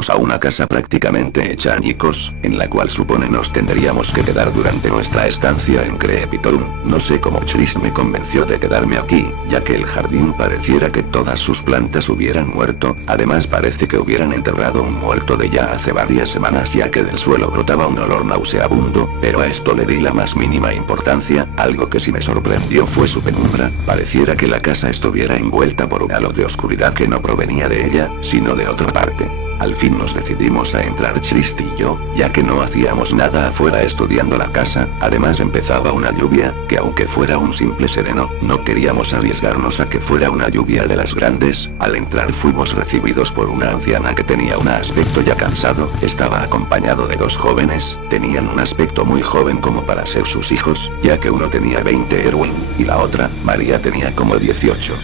llegamos a una casa prácticamente hecha añicos, en la cual supone nos tendríamos que quedar durante nuestra estancia en Crepitorum. No sé cómo Trist me convenció de quedarme aquí, ya que el jardín pareciera que todas sus plantas hubieran muerto, además parece que hubieran enterrado un muerto de ya hace varias semanas, ya que del suelo brotaba un olor nauseabundo, pero a esto le di la más mínima importancia. Algo que sí me sorprendió fue su penumbra, pareciera que la casa estuviera envuelta por un halo de oscuridad que no provenía de ella, sino de otra parte. Al fin nos decidimos a entrar Trist y yo, ya que no hacíamos nada afuera estudiando la casa, además empezaba una lluvia, que aunque fuera un simple sereno, no queríamos arriesgarnos a que fuera una lluvia de las grandes. Al entrar fuimos recibidos por una anciana que tenía un aspecto ya cansado, estaba acompañado de dos jóvenes, tenían un aspecto muy joven como para ser sus hijos, ya que uno tenía 20 Erwin, y la otra, María, tenía como 18.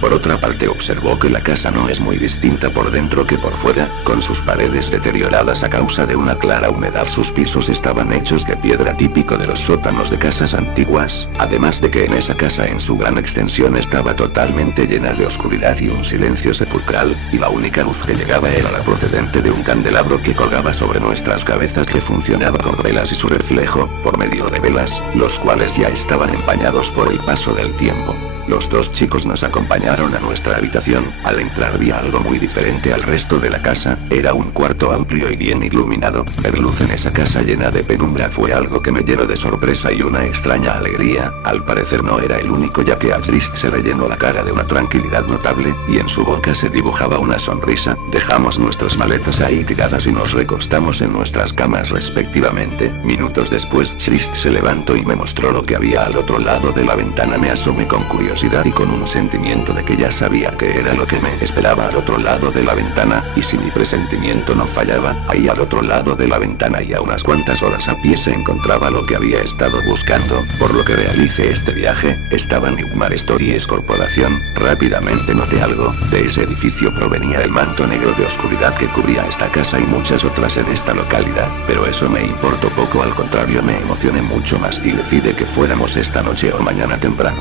Por otra parte observó que la casa no es muy distinta por dentro que por fuera, con sus paredes deterioradas a causa de una clara humedad. Sus pisos estaban hechos de piedra típico de los sótanos de casas antiguas, además de que en esa casa en su gran extensión estaba totalmente llena de oscuridad y un silencio sepulcral, y la única luz que llegaba era la procedente de un candelabro que colgaba sobre nuestras cabezas, que funcionaba con velas y su reflejo, por medio de velas, los cuales ya estaban empañados por el paso del tiempo. Los dos chicos nos acompañaron a nuestra habitación. Al entrar vi algo muy diferente al resto de la casa, era un cuarto amplio y bien iluminado. Ver luz en esa casa llena de penumbra fue algo que me llenó de sorpresa y una extraña alegría. Al parecer no era el único, ya que a Trist se le llenó la cara de una tranquilidad notable, y en su boca se dibujaba una sonrisa. Dejamos nuestras maletas ahí tiradas y nos recostamos en nuestras camas respectivamente. Minutos después Trist se levantó y me mostró lo que había al otro lado de la ventana. Me asomé con curiosidad y con un sentimiento de que ya sabía que era lo que me esperaba al otro lado de la ventana, y si mi presentimiento no fallaba, ahí al otro lado de la ventana y a unas cuantas horas a pie se encontraba lo que había estado buscando, por lo que realicé este viaje. Estaba Newmar Stories Corporación. Rápidamente noté algo, de ese edificio provenía el manto negro de oscuridad que cubría esta casa y muchas otras en esta localidad, pero eso me importó poco, al contrario me emocioné mucho más y decidí que fuéramos esta noche o mañana temprano.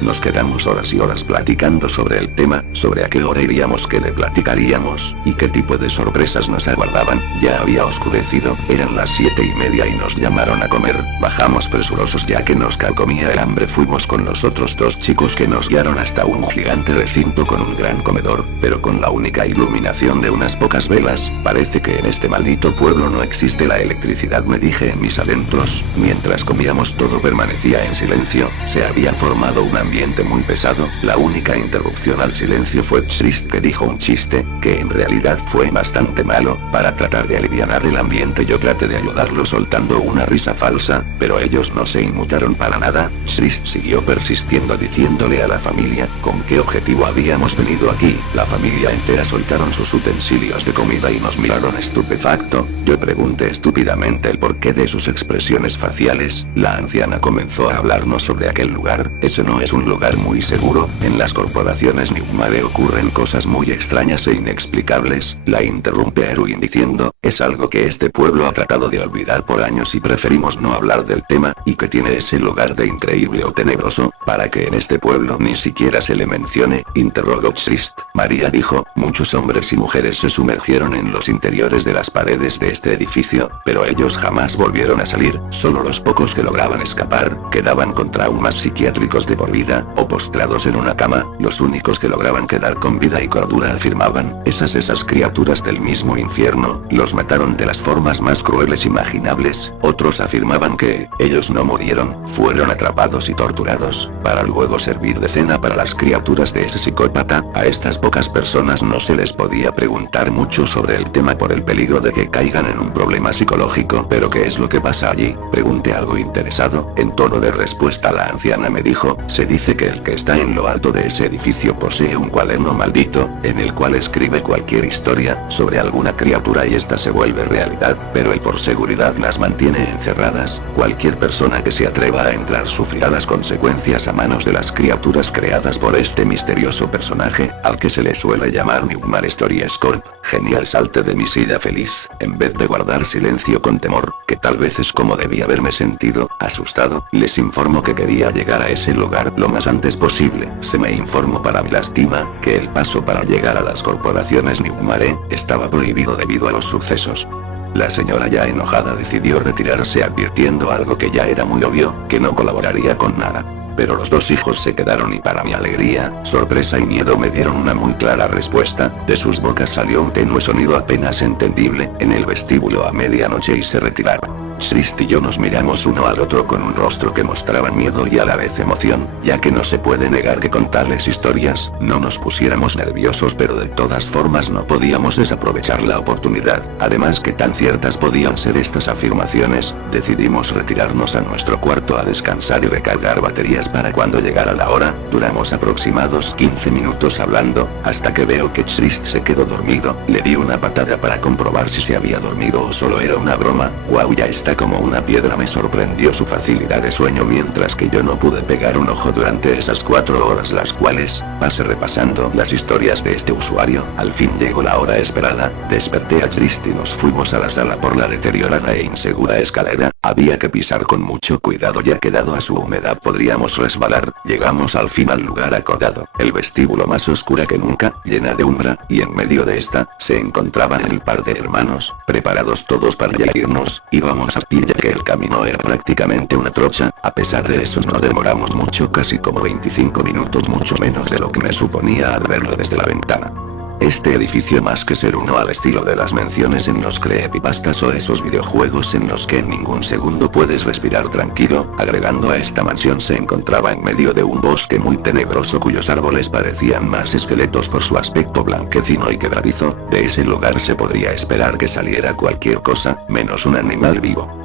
Nos quedamos horas y horas platicando sobre el tema, sobre a qué hora iríamos, qué le platicaríamos, y qué tipo de sorpresas nos aguardaban. Ya había oscurecido, eran las 7:30 y nos llamaron a comer. Bajamos presurosos ya que nos carcomía el hambre. Fuimos con los otros dos chicos que nos guiaron hasta un gigante recinto con un gran comedor, pero con la única iluminación de unas pocas velas. Parece que en este maldito pueblo no existe la electricidad, me dije en mis adentros. Mientras comíamos todo permanecía en silencio, se había formado una ambiente muy pesado. La única interrupción al silencio fue Trist, que dijo un chiste, que en realidad fue bastante malo. Para tratar de alivianar el ambiente yo traté de ayudarlo soltando una risa falsa, pero ellos no se inmutaron para nada. Trist siguió persistiendo diciéndole a la familia con qué objetivo habíamos venido aquí. La familia entera soltaron sus utensilios de comida y nos miraron estupefacto. Yo pregunté estúpidamente el porqué de sus expresiones faciales. La anciana comenzó a hablarnos sobre aquel lugar. Eso no es un lugar muy seguro. En las corporaciones Newmare ocurren cosas muy extrañas e inexplicables. La interrumpe Erwin diciendo, es algo que este pueblo ha tratado de olvidar por años y preferimos no hablar del tema, y que tiene ese lugar de increíble o tenebroso, para que en este pueblo ni siquiera se le mencione, interrogó Trist. María dijo, muchos hombres y mujeres se sumergieron en los interiores de las paredes de este edificio, pero ellos jamás volvieron a salir. Solo los pocos que lograban escapar, quedaban con traumas psiquiátricos de por vida, o postrados en una cama. Los únicos que lograban quedar con vida y cordura afirmaban, esas criaturas del mismo infierno, los mataron de las formas más crueles imaginables. Otros afirmaban que, ellos no murieron, fueron atrapados y torturados, para luego servir de cena para las criaturas de ese psicópata. A estas pocas personas no se les podía preguntar mucho sobre el tema por el peligro de que caigan en un problema psicológico. ¿Pero qué es lo que pasa allí?, pregunté algo interesado. En tono de respuesta la anciana me dijo, se dice que el que está en lo alto de ese edificio posee un cuaderno maldito, en el cual escribe cualquier historia, sobre alguna criatura y esta se vuelve realidad, pero él por seguridad las mantiene encerradas. Cualquier persona que se atreva a entrar sufrirá las consecuencias. manos de las criaturas creadas por este misterioso personaje, al que se le suele llamar Nightmare Stories Corp. Genial, salte de mi silla feliz, en vez de guardar silencio con temor, que tal vez es como debía haberme sentido, asustado. Les informo que quería llegar a ese lugar lo más antes posible. Se me informó para mi lástima, que el paso para llegar a las corporaciones Nightmare estaba prohibido debido a los sucesos. La señora, ya enojada, decidió retirarse advirtiendo algo que ya era muy obvio, que no colaboraría con nada. Pero los dos hijos se quedaron y para mi alegría, sorpresa y miedo me dieron una muy clara respuesta. De sus bocas salió un tenue sonido apenas entendible, en el vestíbulo a medianoche, y se retiraron. Trist y yo nos miramos uno al otro con un rostro que mostraba miedo y a la vez emoción, ya que no se puede negar que con tales historias, no nos pusiéramos nerviosos, pero de todas formas no podíamos desaprovechar la oportunidad. Además, que tan ciertas podían ser estas afirmaciones, decidimos retirarnos a nuestro cuarto a descansar y recargar baterías para cuando llegara la hora. Duramos aproximados 15 minutos hablando, hasta que veo que Trist se quedó dormido. Le di una patada para comprobar si se había dormido o solo era una broma. Wow, ya está como una piedra. Me sorprendió su facilidad de sueño, mientras que yo no pude pegar un ojo durante esas 4 horas, las cuales pasé repasando las historias de este usuario. Al fin llegó la hora esperada, desperté a Trist y nos fuimos a la sala por la deteriorada e insegura escalera. Había que pisar con mucho cuidado, ya que dado a su humedad podríamos resbalar. Llegamos al fin al lugar acordado, el vestíbulo más oscura que nunca, llena de umbra, y en medio de esta, se encontraban el par de hermanos, preparados todos para ya irnos. Íbamos a pie, ya que el camino era prácticamente una trocha. A pesar de eso no demoramos mucho, casi como 25 minutos, mucho menos de lo que me suponía al verlo desde la ventana. Este edificio, más que ser uno al estilo de las menciones en los creepypastas o esos videojuegos en los que en ningún segundo puedes respirar tranquilo, agregando a esta mansión, se encontraba en medio de un bosque muy tenebroso cuyos árboles parecían más esqueletos por su aspecto blanquecino y quebradizo. De ese lugar se podría esperar que saliera cualquier cosa, menos un animal vivo.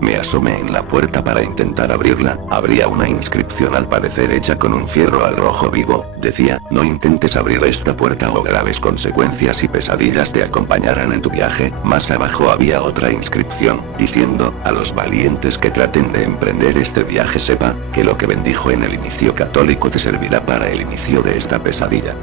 Me asomé en la puerta para intentar abrirla. Habría una inscripción, al parecer hecha con un fierro al rojo vivo. Decía: no intentes abrir esta puerta o graves consecuencias y pesadillas te acompañarán en tu viaje. Más abajo había otra inscripción, diciendo: a los valientes que traten de emprender este viaje, sepa que lo que bendijo en el inicio católico te servirá para el inicio de esta pesadilla.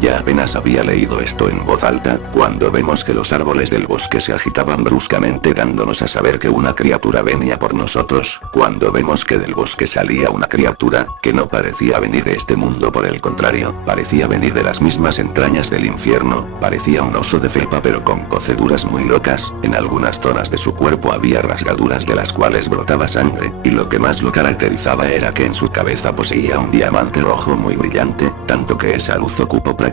Ya apenas había leído esto en voz alta, cuando vemos que los árboles del bosque se agitaban bruscamente, dándonos a saber que una criatura venía por nosotros. Cuando vemos que del bosque salía una criatura, que no parecía venir de este mundo, por el contrario, parecía venir de las mismas entrañas del infierno. Parecía un oso de felpa, pero con coceduras muy locas. En algunas zonas de su cuerpo había rasgaduras de las cuales brotaba sangre, y lo que más lo caracterizaba era que en su cabeza poseía un diamante rojo muy brillante, tanto que esa luz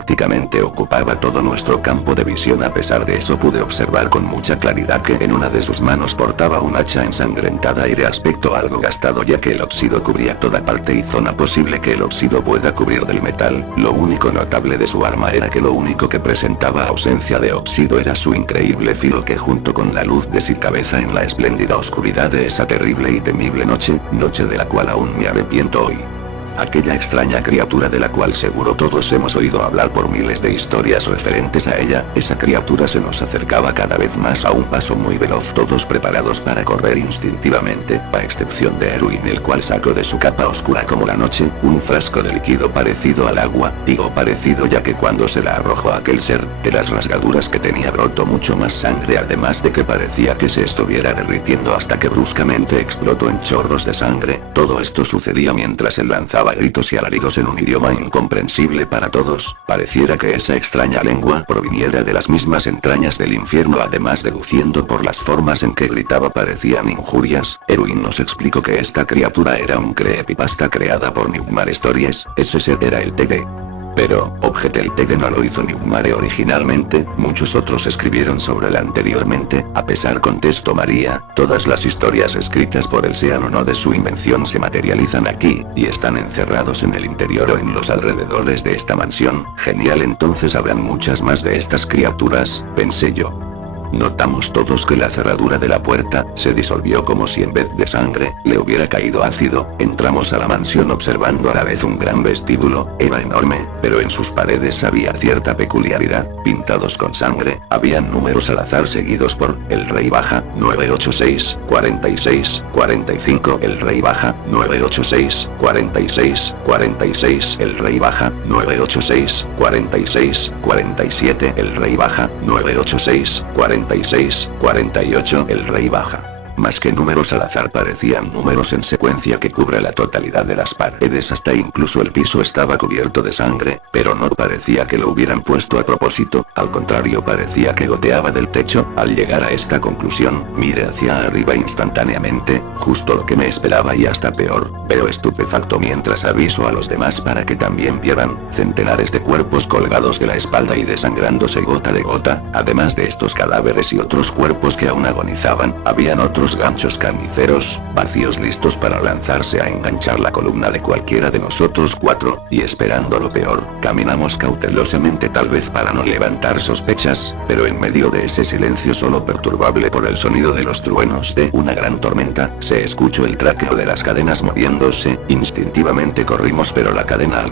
prácticamente ocupaba todo nuestro campo de visión. A pesar de eso pude observar con mucha claridad que en una de sus manos portaba un hacha ensangrentada y de aspecto algo gastado, ya que el óxido cubría toda parte y zona posible que el óxido pueda cubrir del metal. Lo único notable de su arma era que lo único que presentaba ausencia de óxido era su increíble filo, que junto con la luz de su cabeza en la espléndida oscuridad de esa terrible y temible noche de la cual aún me arrepiento hoy. Aquella extraña criatura de la cual seguro todos hemos oído hablar por miles de historias referentes a ella, esa criatura se nos acercaba cada vez más a un paso muy veloz, todos preparados para correr instintivamente, a excepción de Erwin, el cual sacó de su capa oscura como la noche, un frasco de líquido parecido al agua. Digo parecido ya que cuando se la arrojó a aquel ser, de las rasgaduras que tenía brotó mucho más sangre, además de que parecía que se estuviera derritiendo hasta que bruscamente explotó en chorros de sangre. Todo esto sucedía mientras él lanzaba gritos y alaridos en un idioma incomprensible para todos. Pareciera que esa extraña lengua proviniera de las mismas entrañas del infierno, además deduciendo por las formas en que gritaba parecían injurias. Erwin nos explicó que esta criatura era un creepypasta creada por Nightmare Stories. Ese ser era el TD. Pero, objeté, el TD no lo hizo Nightmare originalmente, muchos otros escribieron sobre él anteriormente. A pesar, contestó María, todas las historias escritas por él, sean o no de su invención, se materializan aquí, y están encerrados en el interior o en los alrededores de esta mansión. Genial, entonces habrán muchas más de estas criaturas, pensé yo. Notamos todos que la cerradura de la puerta se disolvió como si en vez de sangre, le hubiera caído ácido. Entramos a la mansión observando a la vez un gran vestíbulo, era enorme, pero en sus paredes había cierta peculiaridad, pintados con sangre, habían números al azar seguidos por, el rey baja, 986, 46, 45, el rey baja, 986, 46, 46, el rey baja, 986, 46, 47, el rey baja, 986, 46, 48, el rey baja. Más que números al azar parecían números en secuencia que cubre la totalidad de las paredes, hasta incluso el piso estaba cubierto de sangre, pero no parecía que lo hubieran puesto a propósito, al contrario parecía que goteaba del techo. Al llegar a esta conclusión, miré hacia arriba instantáneamente, justo lo que me esperaba y hasta peor, veo estupefacto mientras aviso a los demás para que también vieran, centenares de cuerpos colgados de la espalda y desangrándose gota de gota, además de estos cadáveres y otros cuerpos que aún agonizaban, habían otros ganchos carniceros, vacíos listos para lanzarse a enganchar la columna de cualquiera de nosotros cuatro, y esperando lo peor, caminamos cautelosamente tal vez para no levantar sospechas, pero en medio de ese silencio solo perturbable por el sonido de los truenos de una gran tormenta, se escuchó el traqueo de las cadenas moviéndose, instintivamente corrimos pero la cadena al